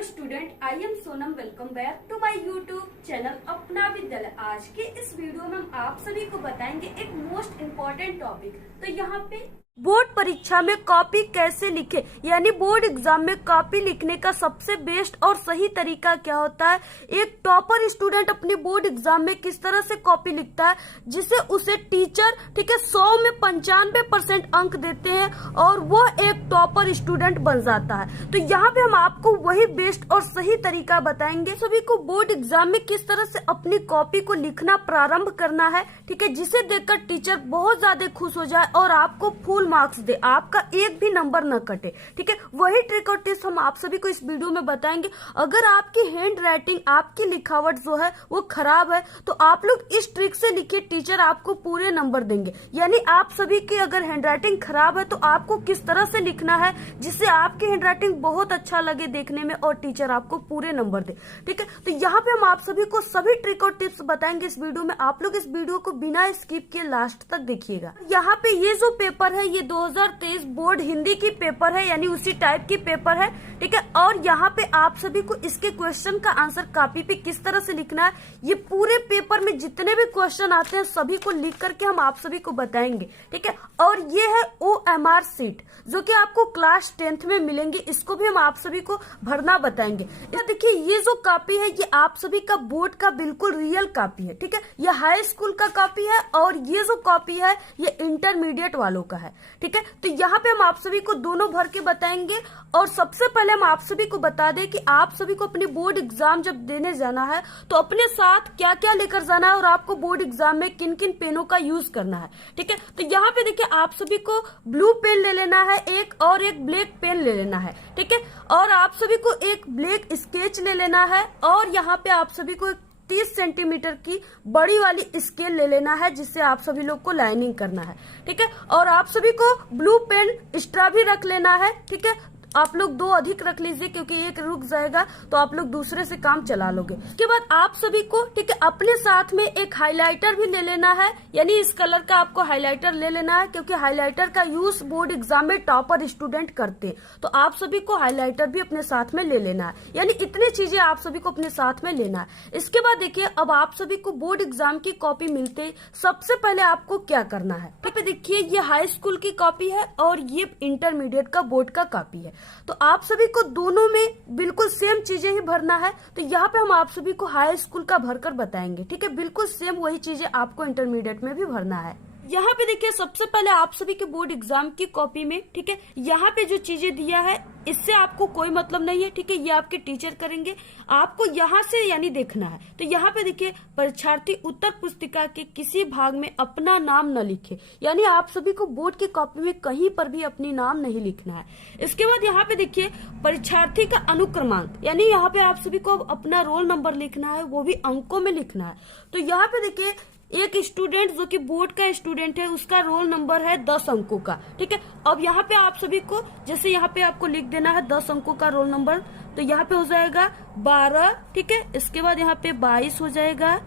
Hello student, I am Sonam. Welcome back to my YouTube channel Apna Vidyalaya. आज के इस video में हम आप सभी को बताएंगे एक मोस्ट इम्पोर्टेंट टॉपिक। तो यहाँ पे बोर्ड परीक्षा में कॉपी कैसे लिखे, यानी बोर्ड एग्जाम में कॉपी लिखने का सबसे बेस्ट और सही तरीका क्या होता है। एक टॉपर स्टूडेंट अपने बोर्ड एग्जाम में किस तरह से कॉपी लिखता है जिसे उसे टीचर 100 में 95% अंक देते हैं और वो एक टॉपर स्टूडेंट बन जाता है। तो यहाँ पे हम आपको वही बेस्ट और सही तरीका बताएंगे सभी को बोर्ड एग्जाम में किस तरह से अपनी कॉपी को लिखना प्रारंभ करना है, ठीक है, जिसे देखकर टीचर बहुत ज्यादा खुश हो जाए और आपको फुल मार्क्स दे, आपका एक भी नंबर न कटे। ठीक है, वही ट्रिक और टिप्स हम आप सभी को इस वीडियो में बताएंगे। अगर आपकी हैंड राइटिंग, आपकी लिखावट जो है वो खराब है तो आप लोग इस ट्रिक से लिखिए, टीचर आपको पूरे नंबर देंगे। यानी आप सभी की अगर हैंड राइटिंग खराब है तो आपको किस तरह से लिखना है जिससे आपकी हैंड राइटिंग बहुत अच्छा लगे देखने में और टीचर आपको पूरे नंबर दे। ठीक है, तो यहाँ पे हम आप सभी को सभी ट्रिक और टिप्स बताएंगे इस वीडियो में। आप लोग इस वीडियो को बिना स्किप किए लास्ट तक देखिएगा। यहाँ पे ये जो पेपर है ये 2023 बोर्ड हिंदी की पेपर है, यानी उसी टाइप की पेपर है। ठीक है, और यहाँ पे आप सभी को इसके क्वेश्चन का आंसर कॉपी पे किस तरह से लिखना है, ये पूरे पेपर में जितने भी क्वेश्चन आते हैं सभी को लिख करके हम आप सभी को बताएंगे। ठीक है, और ये है OMR सीट जो कि आपको क्लास 10th में मिलेंगे, इसको भी हम आप सभी को भरना बताएंगे। देखिए ये जो कॉपी है ये आप सभी का बोर्ड का बिल्कुल रियल कॉपी है। ठीक है, ये हाई स्कूल का कॉपी है और ये जो कॉपी है ये इंटरमीडिएट वालों का है। ठीक है, तो यहाँ पे हम आप सभी को दोनों भर के बताएंगे। और सबसे पहले हम आप सभी को बता दें कि आप सभी को अपने बोर्ड एग्जाम जब देने जाना है तो अपने साथ क्या क्या लेकर जाना है और आपको बोर्ड एग्जाम में किन किन पेनों का यूज करना है। ठीक है, तो यहाँ पे देखिए आप सभी को ब्लू पेन ले लेना है एक, और एक ब्लैक पेन ले लेना है। ठीक है, और आप सभी को एक ब्लैक स्केच ले लेना है और यहाँ पे आप सभी को 30 सेंटीमीटर की बड़ी वाली स्केल ले लेना है जिससे आप सभी लोग को लाइनिंग करना है। ठीक है, और आप सभी को ब्लू पेन एक्स्ट्रा भी रख लेना है। ठीक है, आप लोग 2 अधिक रख लीजिए क्योंकि एक रुक जाएगा तो आप लोग दूसरे से काम चला लोगे। उसके बाद आप सभी को, ठीक है, अपने साथ में एक हाइलाइटर भी ले लेना है, यानी इस कलर का आपको हाइलाइटर ले लेना है क्योंकि हाइलाइटर का यूज बोर्ड एग्जाम में टॉपर स्टूडेंट करते हैं। तो आप सभी को हाइलाइटर भी अपने साथ में ले लेना है, यानी इतनी चीजें आप सभी को अपने साथ में लेना है। इसके बाद देखिए अब आप सभी को बोर्ड एग्जाम की कॉपी मिलते सबसे पहले आपको क्या करना है। यहाँ पे देखिए ये हाई स्कूल की कॉपी है और ये इंटरमीडिएट का बोर्ड का कॉपी है। तो आप सभी को दोनों में बिल्कुल सेम चीजें ही भरना है। तो यहाँ पे हम आप सभी को हाई स्कूल का भरकर बताएंगे। ठीक है, बिल्कुल सेम वही चीजें आपको इंटरमीडिएट में भी भरना है। यहाँ पे देखिए सबसे पहले आप सभी के बोर्ड एग्जाम की कॉपी में, ठीक है, यहाँ पे जो चीजें दिया है इससे आपको कोई मतलब नहीं है। ठीक है, ये आपके टीचर करेंगे, आपको यहाँ से यानी देखना है। तो यहाँ पे देखिए परीक्षार्थी उत्तर पुस्तिका के किसी भाग में अपना नाम न लिखे, यानी आप सभी को बोर्ड की कॉपी में कहीं पर भी अपनी नाम नहीं लिखना है। इसके बाद यहाँ पे देखिए परीक्षार्थी का अनुक्रमांक, यानी यहाँ पे आप सभी को अपना रोल नंबर लिखना है, वो भी अंकों में लिखना है। तो यहाँ पे देखिए एक स्टूडेंट जो कि बोर्ड का स्टूडेंट है उसका रोल नंबर है 10 अंकों का। ठीक है, अब यहाँ पे आप सभी को जैसे यहाँ पे आपको लिख देना है 10 अंकों का रोल नंबर, तो यहाँ पे हो जाएगा 12। ठीक है, इसके बाद यहाँ पे 22 हो जाएगा।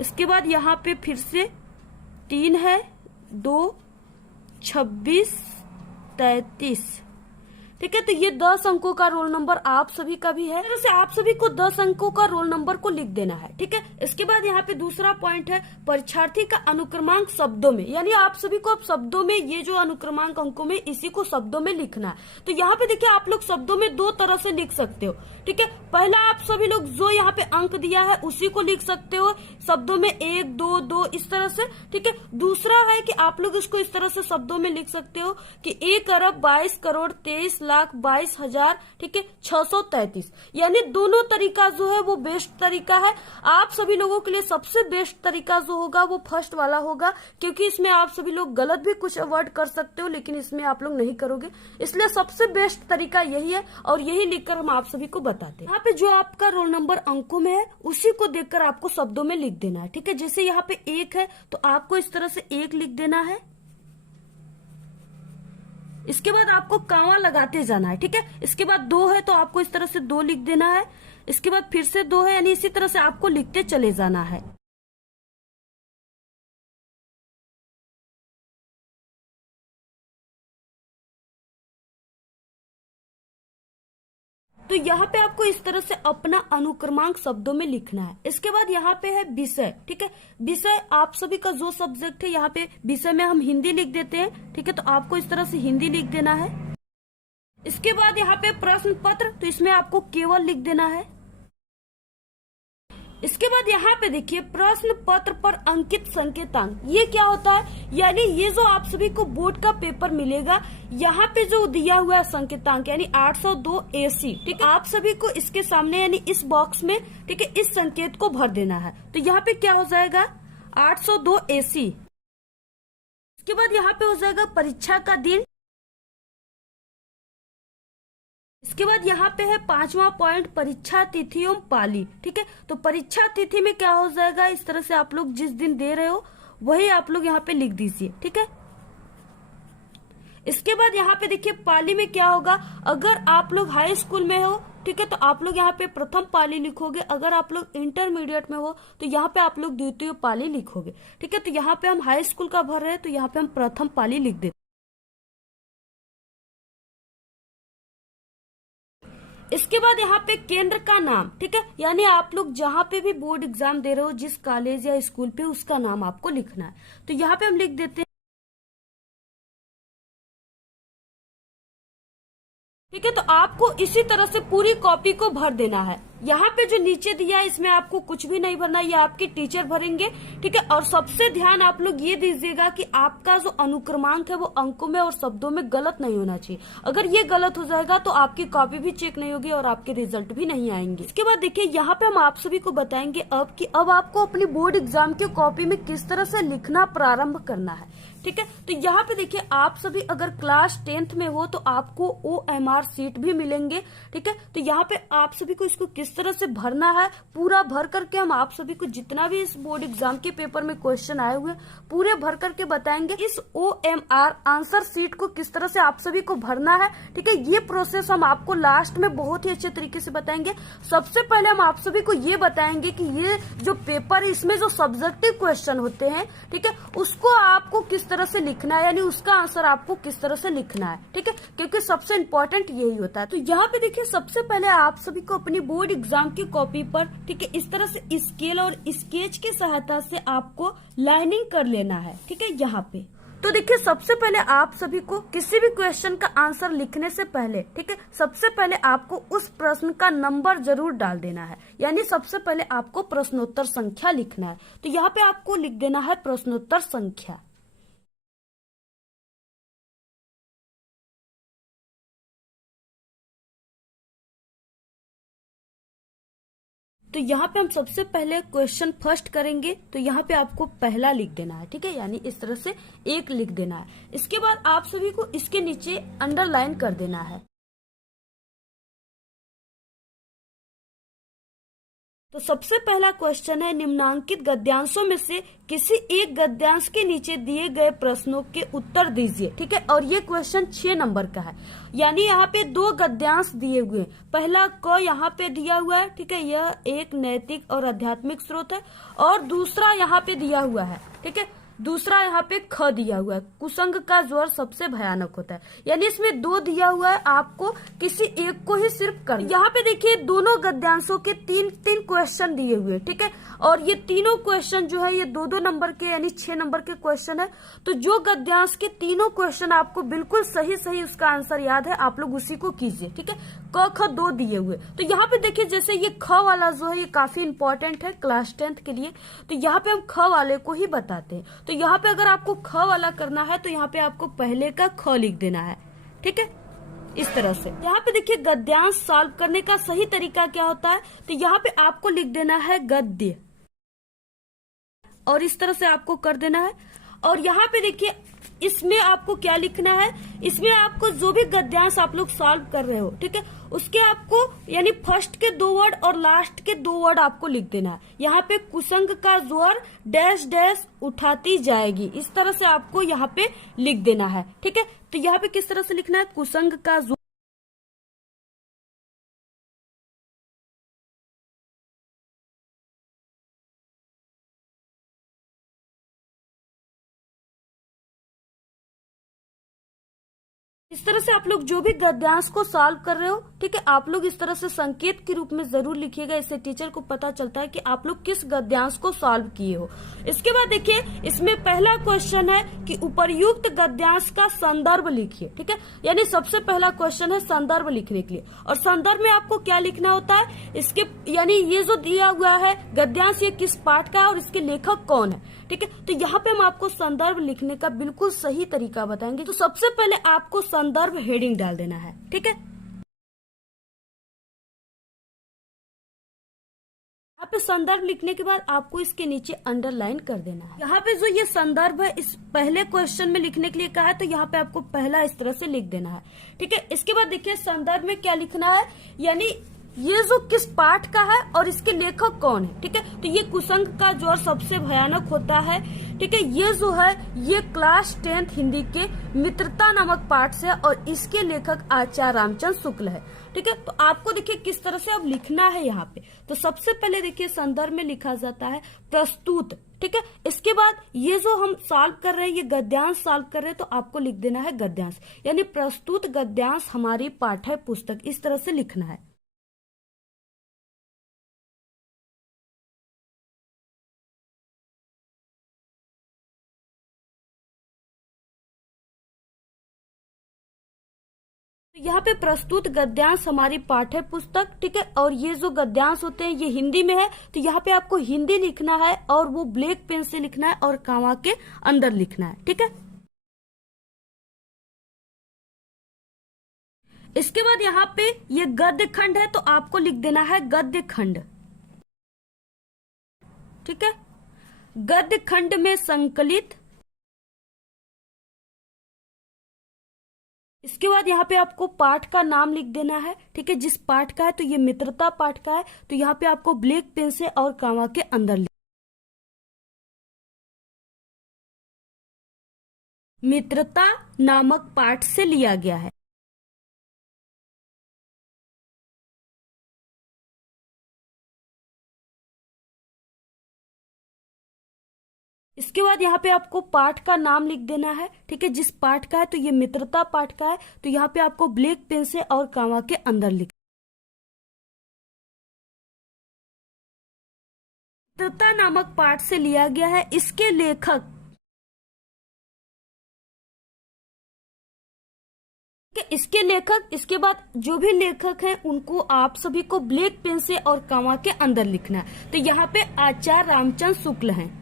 इसके बाद यहाँ पे फिर से 3 है, 2, 26, 33। ठीक है, तो ये 10 अंकों का रोल नंबर आप सभी का भी है। जैसे आप सभी को 10 अंकों का रोल नंबर को लिख देना है। ठीक है, इसके बाद यहाँ पे दूसरा पॉइंट है परीक्षार्थी का अनुक्रमांक शब्दों में, यानी आप सभी को अब शब्दों में ये जो अनुक्रमांक अंकों में इसी को शब्दों में लिखना है। तो यहाँ पे देखिए आप लोग शब्दों में 2 तरह से लिख सकते हो। ठीक है, पहला आप सभी लोग जो यहाँ पे अंक दिया है उसी को लिख सकते हो शब्दों में 1, 2, 2 इस तरह से। ठीक है, दूसरा है कि आप लोग इसको इस तरह से शब्दों में लिख सकते हो कि 1 अरब 22 करोड़ 23 लाख 22,000, ठीक है, 633। यानी दोनों तरीका जो है वो बेस्ट तरीका है। आप सभी लोगों के लिए सबसे बेस्ट तरीका जो होगा वो फर्स्ट वाला होगा क्योंकि इसमें आप सभी लोग गलत भी कुछ वर्ड कर सकते हो लेकिन इसमें आप लोग नहीं करोगे, इसलिए सबसे बेस्ट तरीका यही है और यही लिखकर हम आप सभी को बताते हैं। यहाँ पे जो आपका रोल नंबर अंकों में है उसी को देखकर आपको शब्दों में लिख देना है। ठीक है, जैसे यहाँ पे 1 है तो आपको इस तरह से 1 लिख देना है। इसके बाद आपको कामा लगाते जाना है। ठीक है, इसके बाद 2 है तो आपको इस तरह से 2 लिख देना है। इसके बाद फिर से 2 है, यानी इसी तरह से आपको लिखते चले जाना है। तो यहाँ पे आपको इस तरह से अपना अनुक्रमांक शब्दों में लिखना है। इसके बाद यहाँ पे है विषय, ठीक है। विषय आप सभी का जो सब्जेक्ट है, यहाँ पे विषय में हम हिंदी लिख देते हैं, ठीक है। तो आपको इस तरह से हिंदी लिख देना है। इसके बाद यहाँ पे प्रश्न पत्र, तो इसमें आपको केवल लिख देना है। इसके बाद यहाँ पे देखिए प्रश्न पत्र पर अंकित संकेतांक, ये क्या होता है, यानी ये जो आप सभी को बोर्ड का पेपर मिलेगा, यहाँ पे जो दिया हुआ है संकेतांक यानी 802 AC, ठीक है। आप सभी को इसके सामने यानी इस बॉक्स में, ठीक है, इस संकेत को भर देना है। तो यहाँ पे क्या हो जाएगा 802 AC। इसके बाद यहाँ पे हो जाएगा परीक्षा का दिन। इसके बाद यहाँ पे है 5वां पॉइंट परीक्षा तिथि एवं पाली, ठीक है। तो परीक्षा तिथि में क्या हो जाएगा, इस तरह से आप लोग जिस दिन दे रहे हो वही आप लोग यहाँ पे लिख दीजिए, ठीक है। इसके बाद यहाँ पे देखिए पाली में क्या होगा, अगर आप लोग हाई स्कूल में हो, ठीक है, तो आप लोग यहाँ पे प्रथम पाली लिखोगे। अगर आप लोग इंटरमीडिएट में हो तो यहाँ पे आप लोग द्वितीय पाली लिखोगे, ठीक है। तो यहाँ पे हम हाई स्कूल का भर रहे हैं तो यहाँ पे हम प्रथम पाली लिख देते। इसके बाद यहाँ पे केंद्र का नाम, ठीक है, यानी आप लोग जहाँ पे भी बोर्ड एग्जाम दे रहे हो, जिस कॉलेज या स्कूल पे, उसका नाम आपको लिखना है। तो यहाँ पे हम लिख देते हैं, ठीक है। तो आपको इसी तरह से पूरी कॉपी को भर देना है। यहाँ पे जो नीचे दिया है इसमें आपको कुछ भी नहीं भरना, ये आपके टीचर भरेंगे, ठीक है। और सबसे ध्यान आप लोग ये दीजिएगा कि आपका जो अनुक्रमांक है वो अंकों में और शब्दों में गलत नहीं होना चाहिए। अगर ये गलत हो जाएगा तो आपकी कॉपी भी चेक नहीं होगी और आपके रिजल्ट भी नहीं आएंगे। इसके बाद देखिए यहाँ पे हम आप सभी को बताएंगे अब आपको अपनी बोर्ड एग्जाम की कॉपी में किस तरह से लिखना प्रारंभ करना है, ठीक है। तो यहाँ पे देखिए आप सभी अगर क्लास 10th में हो तो आपको OMR सीट भी मिलेंगे, ठीक है। तो यहाँ पे आप सभी को इसको किस तरह से भरना है पूरा भर करके हम आप सभी को जितना भी इस बोर्ड एग्जाम के पेपर में क्वेश्चन आए हुए पूरे भर करके बताएंगे। इस OMR आंसर सीट को किस तरह से आप सभी को भरना है, ठीक है, ये प्रोसेस हम आपको लास्ट में बहुत ही अच्छे तरीके से बताएंगे। सबसे पहले हम आप सभी को ये बताएंगे कि ये जो पेपर है इसमें जो सब्जेक्टिव क्वेश्चन होते हैं, ठीक है, उसको आपको किस तरह से लिखना है, यानी उसका आंसर आपको किस तरह से लिखना है, ठीक है, क्योंकि सबसे इम्पोर्टेंट यही होता है। तो यहाँ पे देखिए सबसे पहले आप सभी को अपनी बोर्ड एग्जाम की कॉपी पर, ठीक है, इस तरह से स्केल और स्केच की सहायता से आपको लाइनिंग कर लेना है, ठीक है। यहाँ पे तो देखिए सबसे पहले आप सभी को किसी भी क्वेश्चन का आंसर लिखने से पहले, ठीक है, सबसे पहले आपको उस प्रश्न का नंबर जरूर डाल देना है, यानी सबसे पहले आपको प्रश्नोत्तर संख्या लिखना है। तो यहाँ पे आपको लिख देना है प्रश्नोत्तर संख्या। तो यहाँ पे हम सबसे पहले क्वेश्चन फर्स्ट करेंगे, तो यहाँ पे आपको पहला लिख देना है, ठीक है, यानी इस तरह से एक लिख देना है। इसके बाद आप सभी को इसके नीचे अंडरलाइन कर देना है। तो सबसे पहला क्वेश्चन है निम्नांकित गद्यांशों में से किसी एक गद्यांश के नीचे दिए गए प्रश्नों के उत्तर दीजिए, ठीक है। और ये क्वेश्चन 6 नंबर का है, यानी यहाँ पे 2 गद्यांश दिए हुए हैं। पहला क यहाँ पे दिया हुआ है, ठीक है, यह एक नैतिक और आध्यात्मिक स्रोत है, और दूसरा यहाँ पे दिया हुआ है, ठीक है, दूसरा यहाँ पे ख दिया हुआ है, कुसंग का ज्वर सबसे भयानक होता है। यानी इसमें 2 दिया हुआ है, आपको किसी एक को ही सिर्फ करना। यहाँ पे देखिए दोनों गद्यांशों के 3-3 क्वेश्चन दिए हुए, ठीक है, और ये तीनों क्वेश्चन जो है ये 2-2 नंबर के यानी 6 नंबर के क्वेश्चन है। तो जो गद्यांश के तीनों क्वेश्चन आपको बिल्कुल सही सही उसका आंसर याद है, आप लोग उसी को कीजिए, ठीक है। क ख 2 दिए हुए, तो यहाँ पे देखिए जैसे ये ख वाला जो है ये काफी इंपॉर्टेंट है क्लास 10th के लिए, तो यहाँ पे हम ख वाले को ही बताते हैं। तो यहाँ पे अगर आपको ख वाला करना है तो यहाँ पे आपको पहले का ख लिख देना है, ठीक है, इस तरह से। यहाँ पे देखिए गद्यांश सॉल्व करने का सही तरीका क्या होता है, तो यहाँ पे आपको लिख देना है गद्य, और इस तरह से आपको कर देना है। और यहाँ पे देखिए इसमें आपको क्या लिखना है, इसमें आपको जो भी गद्यांश आप लोग सॉल्व कर रहे हो, ठीक है, उसके आपको यानी फर्स्ट के 2 वर्ड और लास्ट के 2 वर्ड आपको लिख देना है। यहाँ पे कुसंग का ज्वर डैश डैश उठाती जाएगी, इस तरह से आपको यहाँ पे लिख देना है, ठीक है। तो यहाँ पे किस तरह से लिखना है, कुसंग का ज्वर, इस तरह से आप लोग जो भी गद्यांश को सॉल्व कर रहे हो, ठीक है, आप लोग इस तरह से संकेत के रूप में जरूर लिखिएगा। इससे टीचर को पता चलता है कि आप लोग किस गद्यांश को सॉल्व किए हो। इसके बाद देखिए, इसमें पहला क्वेश्चन है कि उपर्युक्त गद्यांश का संदर्भ लिखिए, ठीक है। यानी सबसे पहला क्वेश्चन है संदर्भ लिखने के लिए। और संदर्भ में आपको क्या लिखना होता है, इसके यानी ये जो दिया हुआ है गद्यांश, ये किस पाठ का है और इसके लेखक कौन है, ठीक है। तो यहाँ पे हम आपको संदर्भ लिखने का बिल्कुल सही तरीका बताएंगे। तो सबसे पहले आपको संदर्भ हेडिंग डाल देना है, ठीक है। यहाँ पे संदर्भ लिखने के बाद आपको इसके नीचे अंडरलाइन कर देना है। यहाँ पे जो ये संदर्भ है, इस पहले क्वेश्चन में लिखने के लिए कहा है, तो यहाँ पे आपको पहला इस तरह से लिख देना है, ठीक है। इसके बाद देखिए संदर्भ में क्या लिखना है, यानी ये जो किस पाठ का है और इसके लेखक कौन है, ठीक है। तो ये कुसंग का ज्वर सबसे भयानक होता है, ठीक है। ये जो है ये क्लास 10th हिंदी के मित्रता नामक पाठ से और इसके लेखक आचार्य रामचंद्र शुक्ल है, ठीक है। तो आपको देखिए किस तरह से अब लिखना है यहाँ पे। तो सबसे पहले देखिए संदर्भ में लिखा जाता है प्रस्तुत, ठीक है। इसके बाद ये जो हम सॉल्व कर रहे हैं, ये गद्यांश सॉल्व कर रहे हैं, तो आपको लिख देना है गद्यांश, यानी प्रस्तुत गद्यांश हमारी पाठ्य पुस्तक, इस तरह से लिखना है। यहाँ पे प्रस्तुत गद्यांश हमारी पाठ्य पुस्तक, ठीक है। और ये जो गद्यांश होते हैं ये हिंदी में है, तो यहाँ पे आपको हिंदी लिखना है और वो ब्लैक पेन से लिखना है और कामा के अंदर लिखना है, ठीक है। इसके बाद यहाँ पे ये गद्य खंड है, तो आपको लिख देना है गद्य खंड, ठीक है। गद्य खंड में संकलित। इसके बाद यहाँ पे आपको पाठ का नाम लिख देना है, ठीक है। जिस पाठ का है, तो ये मित्रता पाठ का है, तो यहाँ पे आपको ब्लैक पेन से और कामा के अंदर मित्रता नामक पाठ से लिया गया है। इसके बाद यहाँ पे आपको पाठ का नाम लिख देना है, ठीक है। जिस पाठ का है, तो ये मित्रता पाठ का है, तो यहाँ पे आपको ब्लैक पेन से और कामा के अंदर लिख मित्रता नामक पाठ से लिया गया है। इसके लेखक, इसके लेखक, इसके बाद जो भी लेखक हैं उनको आप सभी को ब्लैक पेन से और कामा के अंदर लिखना है। तो यहाँ पे आचार्य रामचंद्र शुक्ल हैं।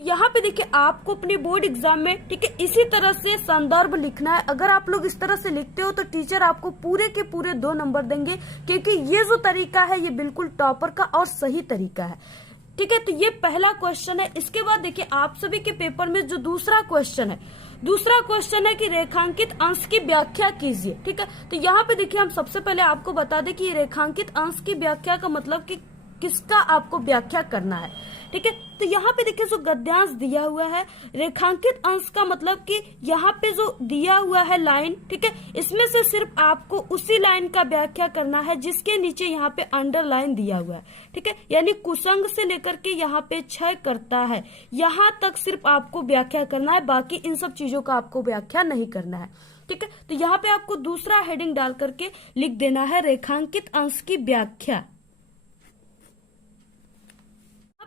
यहाँ पे देखिए आपको अपने बोर्ड एग्जाम में, ठीक है, इसी तरह से संदर्भ लिखना है। अगर आप लोग इस तरह से लिखते हो तो टीचर आपको पूरे के पूरे 2 नंबर देंगे, क्योंकि ये जो तरीका है ये बिल्कुल टॉपर का और सही तरीका है, ठीक है। तो ये पहला क्वेश्चन है। इसके बाद देखिए आप सभी के पेपर में जो दूसरा क्वेश्चन है कि रेखांकित अंश की व्याख्या कीजिए, ठीक है। तो यहाँ पे देखिए हम सबसे पहले आपको बता दें कि रेखांकित अंश की व्याख्या का मतलब कि किसका आपको व्याख्या करना है, ठीक है। तो यहाँ पे देखिए जो गद्यांश दिया हुआ है, रेखांकित अंश का मतलब कि यहाँ पे जो दिया हुआ है लाइन, ठीक है, इसमें से सिर्फ आपको उसी लाइन का व्याख्या करना है जिसके नीचे यहाँ पे अंडरलाइन दिया हुआ है, ठीक है। यानी कुसंग से लेकर के यहाँ पे क्षय करता है, यहाँ तक सिर्फ आपको व्याख्या करना है, बाकी इन सब चीजों का आपको व्याख्या नहीं करना है, ठीक है। तो यहाँ पे आपको दूसरा हेडिंग डाल करके लिख देना है रेखांकित अंश की व्याख्या।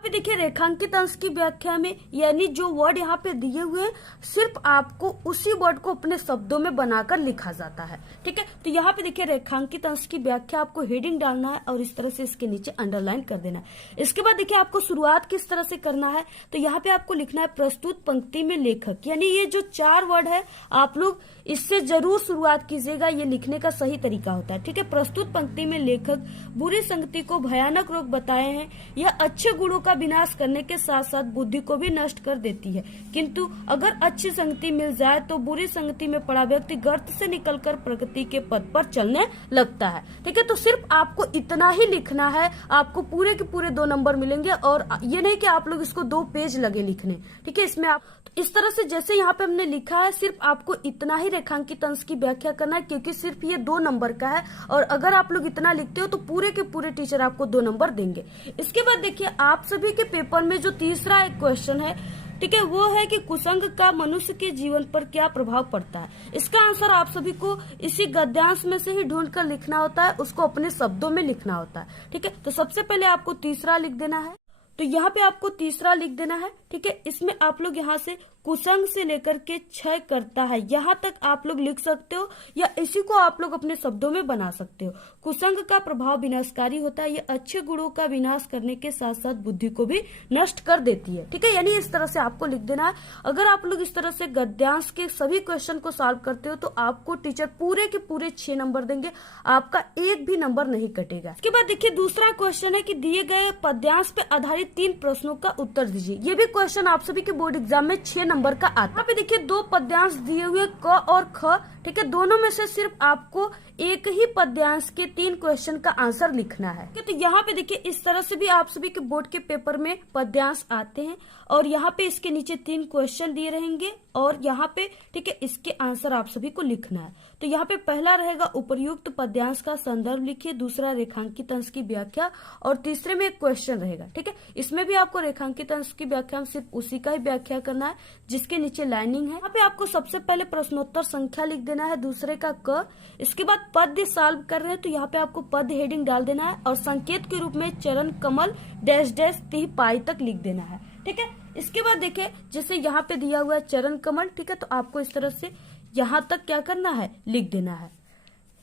देखिए रेखांकित अंश की व्याख्या में यानी जो वर्ड यहाँ पे दिए हुए हैं सिर्फ आपको उसी वर्ड को अपने शब्दों में बनाकर लिखा जाता है, ठीक है। तो यहाँ पे देखिए रेखांकित अंश की व्याख्या आपको हेडिंग डालना है और इस तरह से इसके नीचे अंडरलाइन कर देना है। इसके बाद देखिए आपको शुरुआत किस तरह से करना है, तो यहाँ पे आपको लिखना है प्रस्तुत पंक्ति में लेखक, यानी ये जो 4 वर्ड है आप लोग इससे जरूर शुरुआत कीजिएगा, ये लिखने का सही तरीका होता है, ठीक है। प्रस्तुत पंक्ति में लेखक बुरी संगति को भयानक रोग बताए हैं, यह अच्छे गुणों का विनाश करने के साथ साथ बुद्धि को भी नष्ट कर देती है, किंतु अगर अच्छी संगति मिल जाए तो बुरी संगति में पड़ा व्यक्ति गर्त से निकलकर प्रगति के पथ पर चलने लगता है। ठीक है, तो सिर्फ आपको इतना ही लिखना है, आपको पूरे के पूरे 2 नंबर मिलेंगे और ये नहीं कि आप लोग इसको 2 पेज लगे लिखने। ठीक है, इसमें आप इस तरह से जैसे यहाँ पे हमने लिखा है, सिर्फ आपको इतना ही रेखांकित अंश की व्याख्या करना है, क्योंकि सिर्फ ये 2 नंबर का है और अगर आप लोग इतना लिखते हो तो पूरे के पूरे टीचर आपको 2 नंबर देंगे। इसके बाद देखिए आप सभी के पेपर में जो तीसरा एक क्वेश्चन है, ठीक है, वो है कि कुसंग का मनुष्य के जीवन पर क्या प्रभाव पड़ता है। इसका आंसर आप सभी को इसी गद्यांश में से ही ढूंढ कर लिखना होता है, उसको अपने शब्दों में लिखना होता है। ठीक है, तो सबसे पहले आपको तीसरा लिख देना है, तो यहाँ पे आपको तीसरा लिख देना है। ठीक है, इसमें आप लोग यहाँ से कुसंग से लेकर के क्षय करता है, यहाँ तक आप लोग लिख सकते हो या इसी को आप लोग अपने शब्दों में बना सकते हो। कुसंग का प्रभाव विनाशकारी होता है, ये अच्छे गुणों का विनाश करने के साथ साथ बुद्धि को भी नष्ट कर देती है। ठीक है, यानी इस तरह से आपको लिख देना है। अगर आप लोग इस तरह से गद्यांश के सभी क्वेश्चन को सॉल्व करते हो तो आपको टीचर पूरे के पूरे 6 नंबर देंगे, आपका एक भी नंबर नहीं कटेगा। इसके बाद देखिए दूसरा क्वेश्चन है कि दिए गए पद्यांश पे आधारित 3 प्रश्नों का उत्तर दीजिए। ये भी क्वेश्चन आप सभी के बोर्ड एग्जाम में 6 नंबर का आता है। यहाँ पे देखिए 2 पद्यांश दिए हुए क और ख। ठीक है, दोनों में से सिर्फ आपको एक ही पद्यांश के 3 क्वेश्चन का आंसर लिखना है। तो यहाँ पे देखिए इस तरह से भी आप सभी के बोर्ड के पेपर में पद्यांश आते हैं और यहाँ पे इसके नीचे 3 क्वेश्चन दिए रहेंगे और यहाँ पे ठीक है इसके आंसर आप सभी को लिखना है। तो यहाँ पे पहला रहेगा उपर्युक्त पद्यांश का संदर्भ लिखिए, दूसरा रेखांकित अंश की व्याख्या और तीसरे में एक क्वेश्चन रहेगा। ठीक है, इसमें भी आपको रेखांकित अंश की व्याख्या में सिर्फ उसी का ही व्याख्या करना है जिसके नीचे लाइनिंग है। यहाँ पे आपको सबसे पहले प्रश्नोत्तर संख्या लिख देना है, दूसरे का क। इसके बाद पद्य सॉल्व कर रहे हैं तो यहाँ पे आपको पद्य हेडिंग डाल देना है और संकेत के रूप में चरण कमल डैश डैश ती पाई तक लिख देना है। ठीक है, इसके बाद देखिए जैसे यहाँ पे दिया हुआ है चरण कमल, ठीक है, तो आपको इस तरह से यहाँ तक क्या करना है, लिख देना है।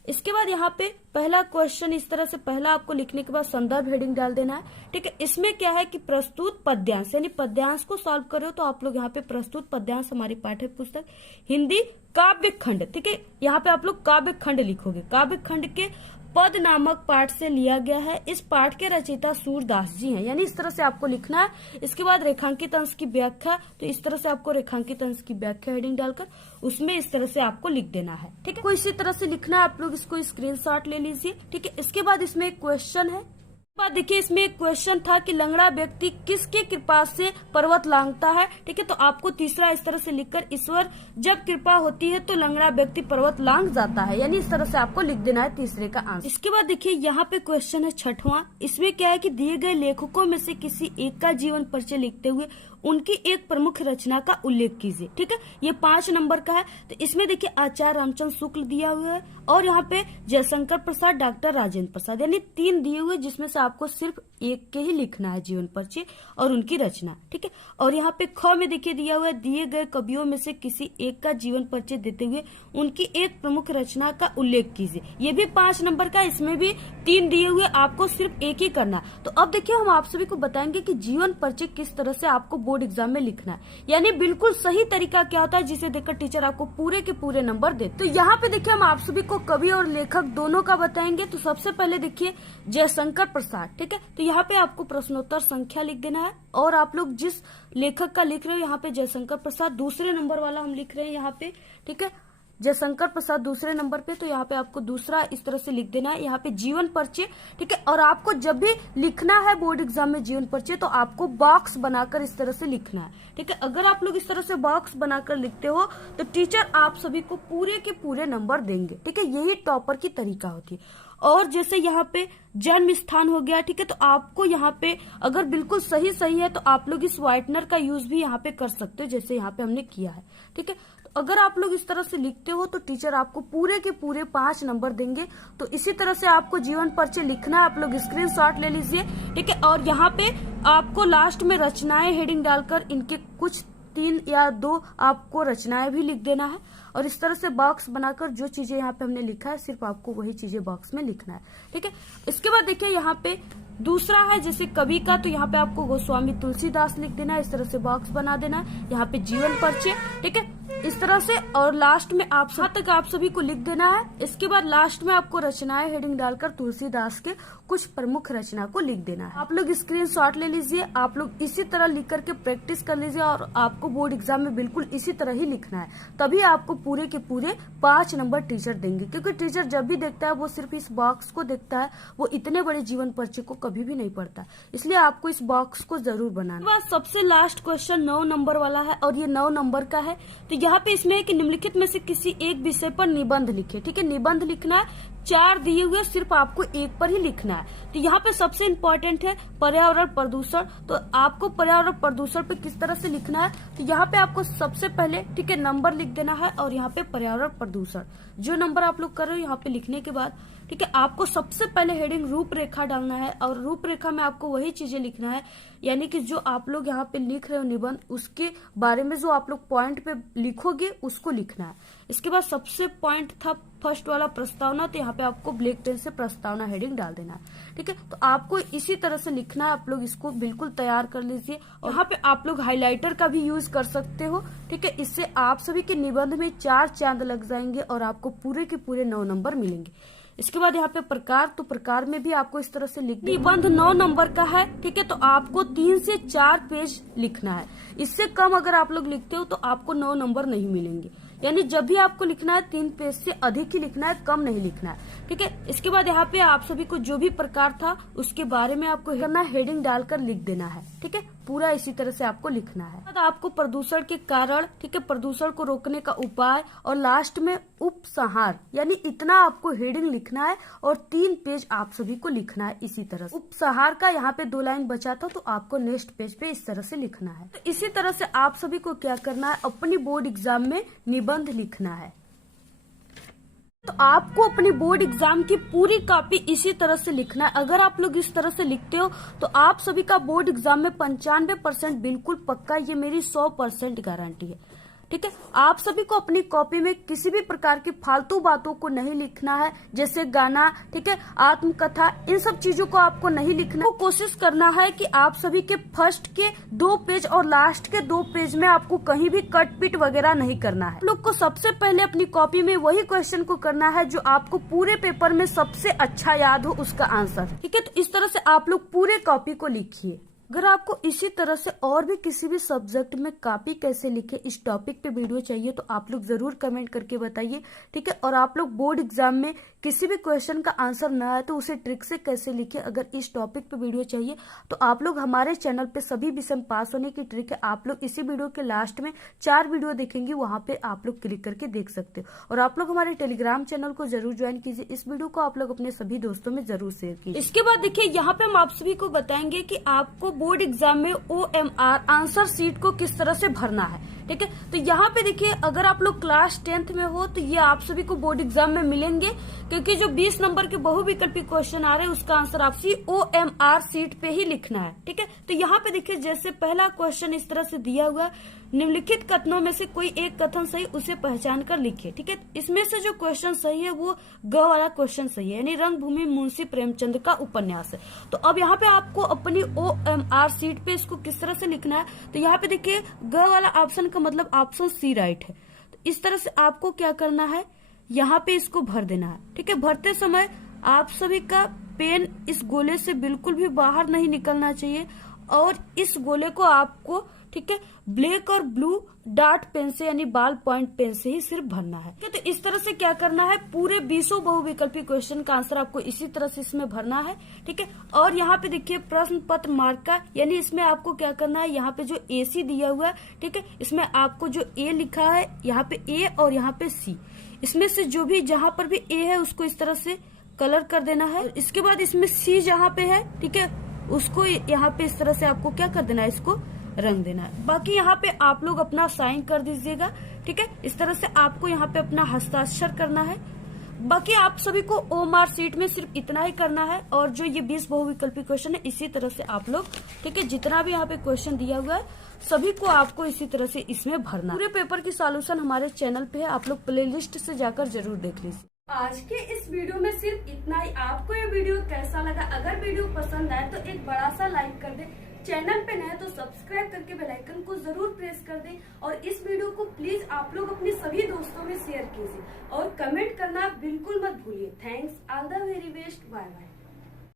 इसके बाद यहाँ पे पहला क्वेश्चन इस तरह से पहला आपको लिखने के बाद संदर्भ हेडिंग डाल देना है। ठीक है, इसमें क्या है कि प्रस्तुत पद्यांश यानी पद्यांश को सॉल्व कर रहे हो तो आप लोग यहाँ पे प्रस्तुत पद्यांश हमारी पाठ्य पुस्तक हिंदी काव्य खंड, ठीक है, यहाँ पे आप लोग काव्य खंड लिखोगे। काव्य खंड के पद नामक पाठ से लिया गया है। इस पाठ के रचयिता सूरदास जी हैं, यानी इस तरह से आपको लिखना है। इसके बाद रेखांकित अंश की व्याख्या, तो इस तरह से आपको रेखांकित अंश की व्याख्या हेडिंग डालकर उसमें इस तरह से आपको लिख देना है। ठीक है, इसी तरह से लिखना है, आप लोग इसको स्क्रीनशॉट ले लीजिए। ठीक है, इसके बाद इसमें एक क्वेश्चन है। बाद देखिए इसमें एक क्वेश्चन था कि लंगड़ा व्यक्ति किसके कृपा से पर्वत लांघता है। ठीक है, तो आपको तीसरा इस तरह से लिखकर ईश्वर जब कृपा होती है तो लंगड़ा व्यक्ति पर्वत लांघ जाता है, यानी इस तरह से आपको लिख देना है तीसरे का आंसर। इसके बाद देखिए यहाँ पे क्वेश्चन है 6वां। इसमें क्या है कि दिए गए लेखकों में से किसी एक का जीवन परिचय लिखते हुए उनकी एक प्रमुख रचना का उल्लेख कीजिए। ठीक है, ये 5 नंबर का है। तो इसमें देखिए आचार्य रामचंद्र शुक्ल दिया हुआ है और यहाँ पे जयशंकर प्रसाद, डॉक्टर राजेंद्र प्रसाद, यानी 3 दिए हुए जिसमें से आपको सिर्फ एक के ही लिखना है जीवन परिचय और उनकी रचना। ठीक है, और यहाँ पे ख में देखिए दिया हुआ है दिए गए कवियों में से किसी एक का जीवन परिचय देते हुए उनकी एक प्रमुख रचना का उल्लेख कीजिए। ये भी 5 नंबर का, इसमें भी 3 दिए हुए, आपको सिर्फ एक ही करना। तो अब देखिए हम आप सभी को बताएंगे कि जीवन परिचय किस तरह से आपको बोर्ड एग्जाम में लिखना है, यानी बिल्कुल सही तरीका क्या होता है जिसे देखकर टीचर आपको पूरे के पूरे नंबर दे। तो यहाँ पे देखिए हम आप सभी को कवि और लेखक दोनों का बताएंगे। तो सबसे पहले देखिए जयशंकर प्रसाद। ठीक है, तो यहाँ पे आपको प्रश्नोत्तर संख्या लिख देना है और आप लोग जिस लेखक का लिख रहे हो यहाँ पे जयशंकर प्रसाद दूसरे नंबर वाला हम लिख रहे हैं यहाँ पे। ठीक है, जयशंकर प्रसाद दूसरे नंबर पे, तो यहाँ पे आपको दूसरा इस तरह से लिख देना है। यहाँ पे जीवन परिचय। ठीक है, और आपको जब भी लिखना है बोर्ड एग्जाम में जीवन परिचय तो आपको बॉक्स बनाकर इस तरह से लिखना है। ठीक है, अगर आप लोग इस तरह से बॉक्स बनाकर लिखते हो तो टीचर आप सभी को पूरे के पूरे नंबर देंगे। ठीक है, यही टॉपर की तरीका होती है। और जैसे यहाँ पे जन्म स्थान हो गया, ठीक है, तो आपको यहाँ पे अगर बिल्कुल सही है तो आप लोग इस व्हाइटनर का यूज भी यहाँ पे कर सकते हो, जैसे यहाँ पे हमने किया है। ठीक है, तो अगर आप लोग इस तरह से लिखते हो तो टीचर आपको पूरे के पूरे 5 नंबर देंगे। तो इसी तरह से आपको जीवन परिचय लिखना है, आप लोग स्क्रीनशॉट ले लीजिए। ठीक है, और यहाँ पे आपको लास्ट में रचनाएं हेडिंग डालकर इनके कुछ 3 या 2 आपको रचनाएं भी लिख देना है और इस तरह से बॉक्स बनाकर जो चीजें यहाँ पे हमने लिखा है सिर्फ आपको वही चीजें बॉक्स में लिखना है। ठीक है, इसके बाद देखिए यहाँ पे दूसरा है जैसे कवि का, तो यहाँ पे आपको गोस्वामी तुलसीदास लिख देना है, इस तरह से बॉक्स बना देना है। यहाँ पे जीवन परिचय। ठीक है, इस तरह से, और लास्ट में आप यहाँ तक आप सभी को लिख देना है। इसके बाद लास्ट में आपको रचनाएं हेडिंग डालकर तुलसीदास के कुछ प्रमुख रचना को लिख देना है। आप लोग स्क्रीनशॉट ले लीजिए, आप लोग इसी तरह लिख करके प्रैक्टिस कर लीजिए और आपको बोर्ड एग्जाम में बिल्कुल इसी तरह ही लिखना है, तभी आपको पूरे के पूरे 5 नंबर टीचर देंगे। क्योंकि टीचर जब भी देखता है वो सिर्फ इस बॉक्स को देखता है, वो इतने बड़े जीवन परिचय को कभी भी नहीं पढ़ता, इसलिए आपको इस बॉक्स को जरूर बनाना है। सबसे लास्ट क्वेश्चन 9 नंबर वाला है और ये 9 नंबर का है। तो यहाँ पे इसमें है कि निम्नलिखित में से किसी एक विषय पर निबंध लिखे। ठीक है, निबंध लिखना है, 4 दिए हुए, सिर्फ आपको एक पर ही लिखना है। तो यहाँ पे सबसे इम्पोर्टेंट है पर्यावरण प्रदूषण। तो आपको पर्यावरण प्रदूषण पे किस तरह से लिखना है, तो यहाँ पे आपको सबसे पहले ठीक है नंबर लिख देना है और यहाँ पे पर्यावरण प्रदूषण जो नंबर आप लोग कर रहे हो यहाँ पे लिखने के बाद ठीक है आपको सबसे पहले हेडिंग रूपरेखा डालना है और रूपरेखा में आपको वही चीजें लिखना है, यानी कि जो आप लोग यहाँ पे लिख रहे हो निबंध, उसके बारे में जो आप लोग पॉइंट पे लिखोगे उसको लिखना है। इसके बाद सबसे पॉइंट था फर्स्ट वाला प्रस्तावना, तो यहाँ पे आपको ब्लैक पेन से प्रस्तावना हेडिंग डाल देना है। ठीक है, तो आपको इसी तरह से लिखना है। आप लोग इसको बिल्कुल तैयार कर लीजिए और यहाँ पे आप लोग हाइलाइटर का भी यूज कर सकते हो। ठीक है, इससे आप सभी के निबंध में 4 चांद लग जाएंगे और आपको पूरे के पूरे 9 नंबर मिलेंगे। इसके बाद यहाँ पे प्रकार, तो प्रकार में भी आपको इस तरह से लिख निबंध 9 नंबर का है। ठीक है, तो आपको 3 से 4 पेज लिखना है। इससे कम अगर आप लोग लिखते हो तो आपको 9 नंबर नहीं मिलेंगे, यानी जब भी आपको लिखना है 3 पेज से अधिक ही लिखना है, कम नहीं लिखना है। ठीक है, इसके बाद यहाँ पे आप सभी को जो भी प्रकार था उसके बारे में आपको करना हेडिंग डालकर लिख देना है। ठीक है, पूरा इसी तरह से आपको लिखना है। आपको प्रदूषण के कारण, ठीक है, प्रदूषण को रोकने का उपाय और लास्ट में उपसंहार, यानी इतना आपको हेडिंग लिखना है और 3 पेज आप सभी को लिखना है इसी तरह से। उपसंहार का यहाँ पे 2 लाइन बचा था तो आपको नेक्स्ट पेज पे इस तरह से लिखना है। तो इसी तरह से आप सभी को क्या करना है, अपनी बोर्ड एग्जाम में निबंध लिखना है। तो आपको अपनी बोर्ड एग्जाम की पूरी कॉपी इसी तरह से लिखना है। अगर आप लोग इस तरह से लिखते हो तो आप सभी का बोर्ड एग्जाम में 95% बिल्कुल पक्का, ये मेरी 100% गारंटी है। ठीक है, आप सभी को अपनी कॉपी में किसी भी प्रकार की फालतू बातों को नहीं लिखना है, जैसे गाना, ठीक है, आत्मकथा, इन सब चीजों को आपको नहीं लिखना। तो कोशिश करना है कि आप सभी के फर्स्ट के 2 पेज और लास्ट के 2 पेज में आपको कहीं भी कट पिट वगैरह नहीं करना है। लोग को सबसे पहले अपनी कॉपी में वही क्वेश्चन को करना है जो आपको पूरे पेपर में सबसे अच्छा याद हो उसका आंसर। ठीक है, तो इस तरह से आप लोग पूरे कॉपी को लिखिए। अगर आपको इसी तरह से और भी किसी भी सब्जेक्ट में कॉपी कैसे लिखे इस टॉपिक पे वीडियो चाहिए तो आप लोग जरूर कमेंट करके बताइए। ठीक है, और आप लोग बोर्ड एग्जाम में किसी भी क्वेश्चन का आंसर ना आए तो उसे ट्रिक से कैसे लिखे, अगर इस टॉपिक पे वीडियो चाहिए तो आप लोग हमारे चैनल पे सभी विषय में पास होने की ट्रिक है, आप लोग इसी वीडियो के लास्ट में 4 वीडियो देखेंगे, वहां पे आप लोग क्लिक करके देख सकते हो। और आप लोग हमारे टेलीग्राम चैनल को जरूर ज्वाइन कीजिए। इस वीडियो को आप लोग अपने सभी दोस्तों में जरूर शेयर कीजिए। इसके बाद देखिए यहाँ पे हम आप सभी को बताएंगे कि आपको बोर्ड एग्जाम में OMR आंसर शीट को किस तरह से भरना है। ठीक है, तो यहाँ पे देखिए अगर आप लोग क्लास 10th में हो तो ये आप सभी को बोर्ड एग्जाम में मिलेंगे, क्योंकि जो 20 नंबर के बहुविकल्पी क्वेश्चन आ रहे हैं उसका आंसर आप OMR शीट पे ही लिखना है। ठीक है, तो यहाँ पे देखिए जैसे पहला क्वेश्चन इस तरह से दिया हुआ है, निम्नलिखित कथनों में से कोई एक कथन सही, उसे पहचान कर लिखे। ठीक है, इसमें से जो क्वेश्चन सही है वो ग वाला क्वेश्चन सही है, यानी रंगभूमि मुंशी प्रेमचंद का उपन्यास है। तो अब यहाँ पे आपको अपनी OMR शीट पे इसको किस तरह से लिखना है, तो यहाँ पे देखिए ग वाला ऑप्शन का मतलब ऑप्शन सी राइट है। तो इस तरह से आपको क्या करना है, यहाँ पे इसको भर देना है। ठीक है, भरते समय आप सभी का पेन इस गोले से बिल्कुल भी बाहर नहीं निकलना चाहिए और इस गोले को आपको, ठीक है, ब्लैक और ब्लू डॉट पेन से यानी बॉल पॉइंट पेन से ही सिर्फ भरना है। ठीक है, तो इस तरह से क्या करना है, पूरे 20 बहुविकल्पी क्वेश्चन का आंसर आपको इसी तरह से इसमें भरना है। ठीक है, और यहाँ पे देखिए प्रश्न पत्र मार्का, यानी इसमें आपको क्या करना है, यहाँ पे जो AC दिया हुआ है, ठीक है, इसमें आपको जो A लिखा है यहाँ पे A और यहाँ पे C, इसमें से जो भी जहाँ पर भी A है उसको इस तरह से कलर कर देना है। इसके बाद इसमें C जहाँ पे है, ठीक है, उसको यहाँ पे इस तरह से आपको क्या कर देना है, इसको रंग देना है। बाकी यहाँ पे आप लोग अपना साइन कर दीजिएगा। ठीक है, इस तरह से आपको यहाँ पे अपना हस्ताक्षर करना है। बाकी आप सभी को OMR शीट में सिर्फ इतना ही करना है और जो ये 20 बहुविकल्पी क्वेश्चन है इसी तरह से आप लोग, ठीक है, जितना भी यहाँ पे क्वेश्चन दिया हुआ है सभी को आपको इसी तरह से इसमें भरना। पूरे पेपर की सॉल्यूशन हमारे चैनल पे है, आप लोग प्लेलिस्ट से जाकर जरूर देख लीजिए। आज के इस वीडियो में सिर्फ इतना ही। आपको ये वीडियो कैसा लगा, अगर वीडियो पसंद आए तो एक बड़ा सा लाइक कर दे, चैनल पे नए तो सब्सक्राइब करके बेल आइकन को जरूर प्रेस कर दें और इस वीडियो को प्लीज आप लोग अपने सभी दोस्तों में शेयर कीजिए और कमेंट करना बिल्कुल मत भूलिए। Thanks, all the very best, bye bye.